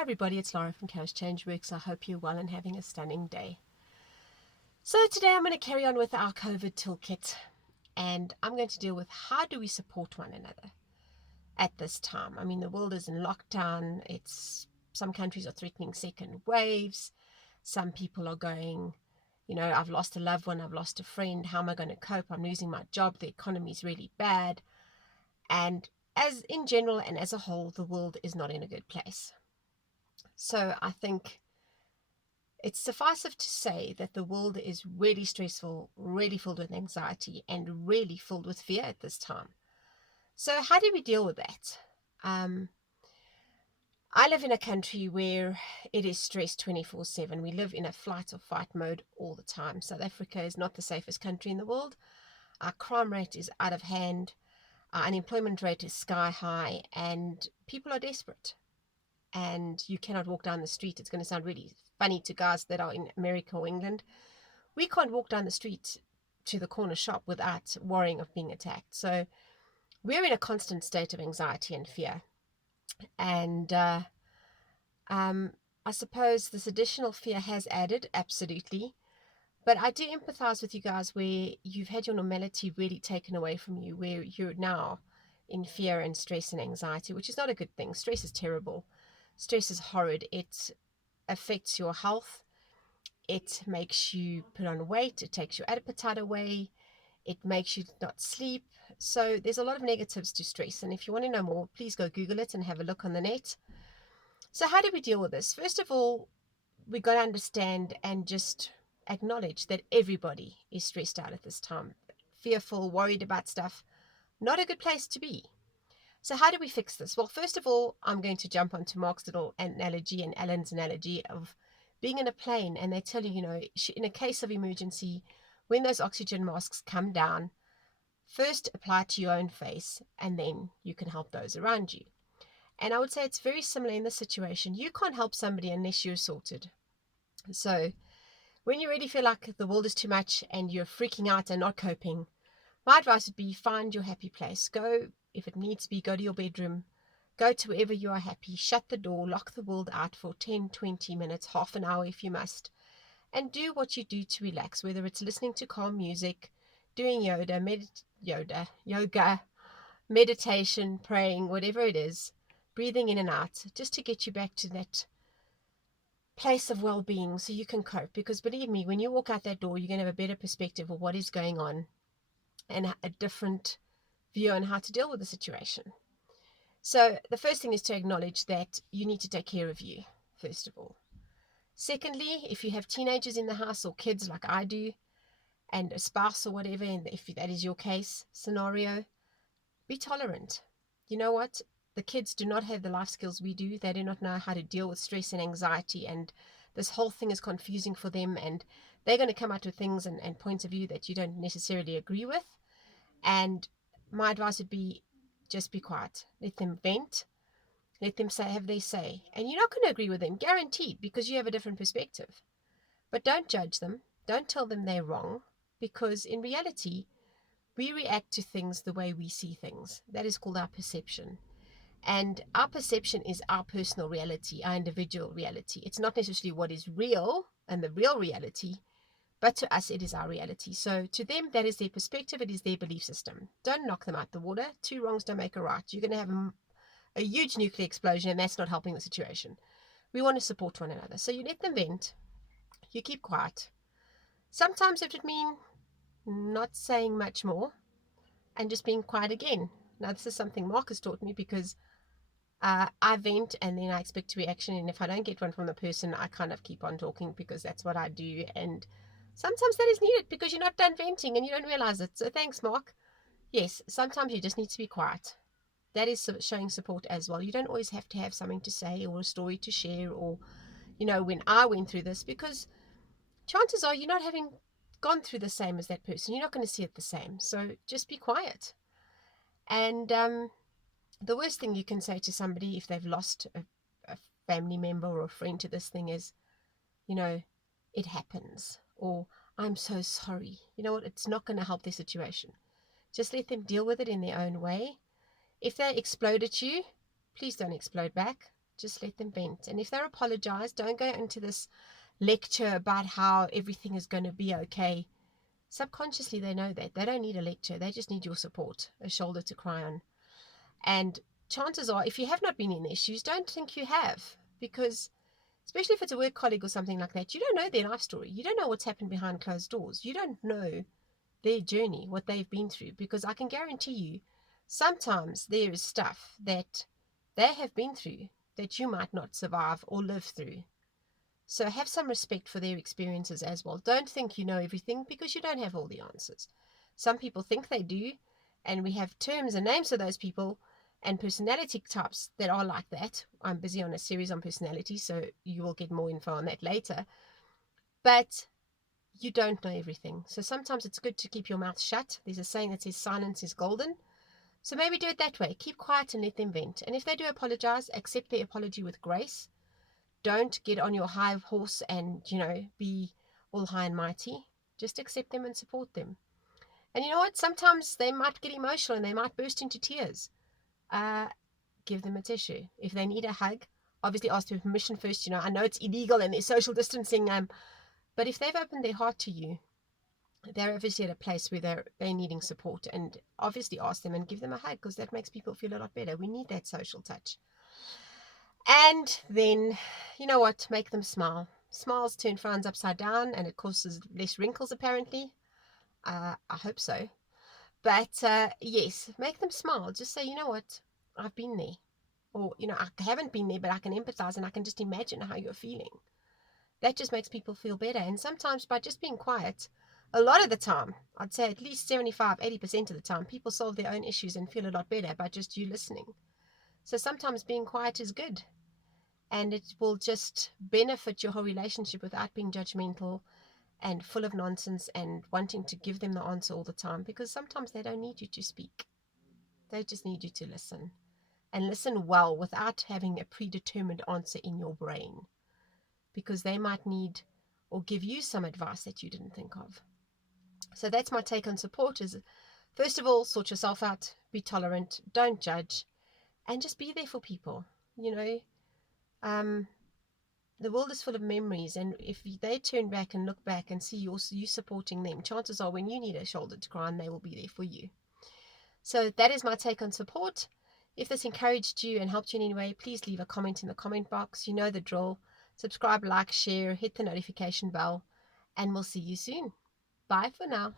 Hi everybody, it's Lara from Cash Change Works. I hope you're well and having a stunning day. So today I'm going to carry on with our COVID toolkit, and I'm going to deal with how do we support one another at this time. I mean, the world is in lockdown. Some countries are threatening second waves. Some people are going, I've lost a loved one, I've lost a friend. How am I going to cope? I'm losing my job. The economy is really bad. And as in general and as a whole, the world is not in a good place. So I think it's suffice it to say that the world is really stressful, really filled with anxiety, and really filled with fear at this time. So how do we deal with that? I live in a country where it is stress 24/7. We live in a flight or fight mode all the time. South Africa is not the safest country in the world. Our crime rate is out of hand. Our unemployment rate is sky high, and people are desperate. And you cannot walk down the street. It's going to sound really funny to guys that are in America or England. We can't walk down the street to the corner shop without worrying of being attacked. So we're in a constant state of anxiety and fear. And I suppose this additional fear has added, absolutely. But I do empathize with you guys where you've had your normality really taken away from you, where you're now in fear and stress and anxiety, which is not a good thing. Stress is terrible. Stress is horrid. It affects your health. It makes you put on weight. It takes your appetite away. It makes you not sleep. So there's a lot of negatives to stress. And if you want to know more, please go Google it and have a look on the net. So how do we deal with this? First of all, we got to understand and just acknowledge that everybody is stressed out at this time. Fearful, worried about stuff. Not a good place to be. So how do we fix this? Well, first of all, I'm going to jump onto Mark's little analogy and Alan's analogy of being in a plane, and they tell you, in a case of emergency, when those oxygen masks come down, first apply to your own face, and then you can help those around you. And I would say it's very similar in this situation. You can't help somebody unless you're sorted. So when you really feel like the world is too much and you're freaking out and not coping, my advice would be find your happy place. Go, if it needs to be, go to your bedroom. Go to wherever you are happy. Shut the door. Lock the world out for 10, 20 minutes, half an hour if you must. And do what you do to relax, whether it's listening to calm music, doing yoga, meditation, praying, whatever it is, breathing in and out, just to get you back to that place of well-being so you can cope. Because believe me, when you walk out that door, you're going to have a better perspective of what is going on and a different view on how to deal with the situation. So the first thing is to acknowledge that you need to take care of you, first of all. Secondly, if you have teenagers in the house or kids like I do, and a spouse or whatever, and if that is your case scenario, be tolerant. You know what? The kids do not have the life skills we do. They do not know how to deal with stress and anxiety, and this whole thing is confusing for them, and they're going to come out with things and points of view that you don't necessarily agree with. And my advice would be just be quiet. Let them vent. Let them have their say. And you're not going to agree with them, guaranteed, because you have a different perspective. But don't judge them. Don't tell them they're wrong, because in reality, we react to things the way we see things. That is called our perception. And our perception is our personal reality, our individual reality. It's not necessarily what is real and the real reality, but to us, it is our reality. So to them, that is their perspective. It is their belief system. Don't knock them out the water. Two wrongs don't make a right. You're going to have a huge nuclear explosion, and that's not helping the situation. We want to support one another. So you let them vent. You keep quiet. Sometimes it would mean not saying much more and just being quiet again. Now, this is something Mark has taught me, because I vent and then I expect a reaction. And if I don't get one from the person, I kind of keep on talking, because that's what I do. And sometimes that is needed because you're not done venting and you don't realize it. So thanks, Mark. Yes, sometimes you just need to be quiet. That is showing support as well. You don't always have to have something to say or a story to share, or, when I went through this, because chances are you're not having gone through the same as that person. You're not going to see it the same. So just be quiet. And the worst thing you can say to somebody if they've lost a family member or a friend to this thing is, it happens, or I'm so sorry. You know what? It's not going to help their situation. Just let them deal with it in their own way. If they explode at you, please don't explode back. Just let them vent. And if they're apologize, don't go into this lecture about how everything is going to be okay. Subconsciously, they know that. They don't need a lecture. They just need your support, a shoulder to cry on. And chances are, if you have not been in their shoes, don't think you have. Because especially if it's a work colleague or something like that, you don't know their life story. You don't know what's happened behind closed doors. You don't know their journey, what they've been through. Because I can guarantee you, sometimes there is stuff that they have been through that you might not survive or live through. So have some respect for their experiences as well. Don't think you know everything, because you don't have all the answers. Some people think they do, and we have terms and names for those people and personality types that are like that. I'm busy on a series on personality, so you will get more info on that later. But you don't know everything. So sometimes it's good to keep your mouth shut. There's a saying that says silence is golden. So maybe do it that way. Keep quiet and let them vent. And if they do apologize, accept their apology with grace. Don't get on your high horse and, be all high and mighty. Just accept them and support them. And you know what? Sometimes they might get emotional and they might burst into tears. Give them a tissue. If they need a hug, obviously ask for permission first. I know it's illegal and there's social distancing, but if they've opened their heart to you, they're obviously at a place where they're needing support, and obviously ask them and give them a hug, because that makes people feel a lot better. We need that social touch. And then, you know what? Make them smile. Smiles turn frowns upside down, and it causes less wrinkles, apparently. I hope so. But yes, make them smile. Just say, you know what? I've been there. Or, I haven't been there, but I can empathize and I can just imagine how you're feeling. That just makes people feel better. And sometimes by just being quiet, a lot of the time, I'd say at least 75-80% of the time, people solve their own issues and feel a lot better by just you listening. So sometimes being quiet is good. And it will just benefit your whole relationship without being judgmental and full of nonsense and wanting to give them the answer all the time, because sometimes they don't need you to speak. They just need you to listen, and listen well without having a predetermined answer in your brain, because they might need or give you some advice that you didn't think of. So that's my take on support: is first of all, sort yourself out, be tolerant, don't judge, and just be there for people. The world is full of memories, and if they turn back and look back and see you supporting them, chances are when you need a shoulder to cry on, they will be there for you. So that is my take on support. If this encouraged you and helped you in any way, please leave a comment in the comment box. You know the drill. Subscribe, like, share, hit the notification bell, and we'll see you soon. Bye for now.